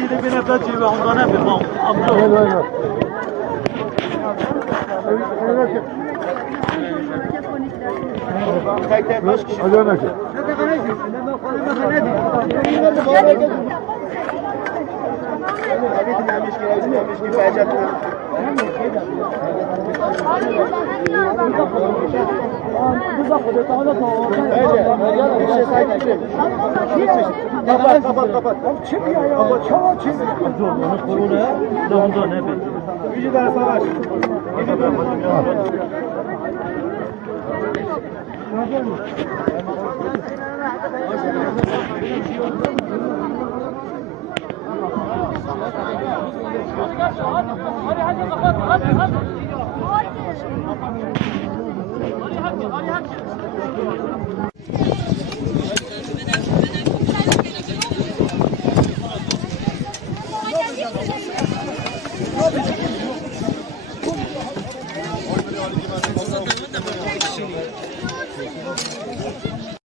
Yine bir nefes gibi ondan ne bir mal. Kapat. Çekiyor ya. Çava çekiyor. Onu koruna. Ondan ne bir. Yüce der savaş. Hadi.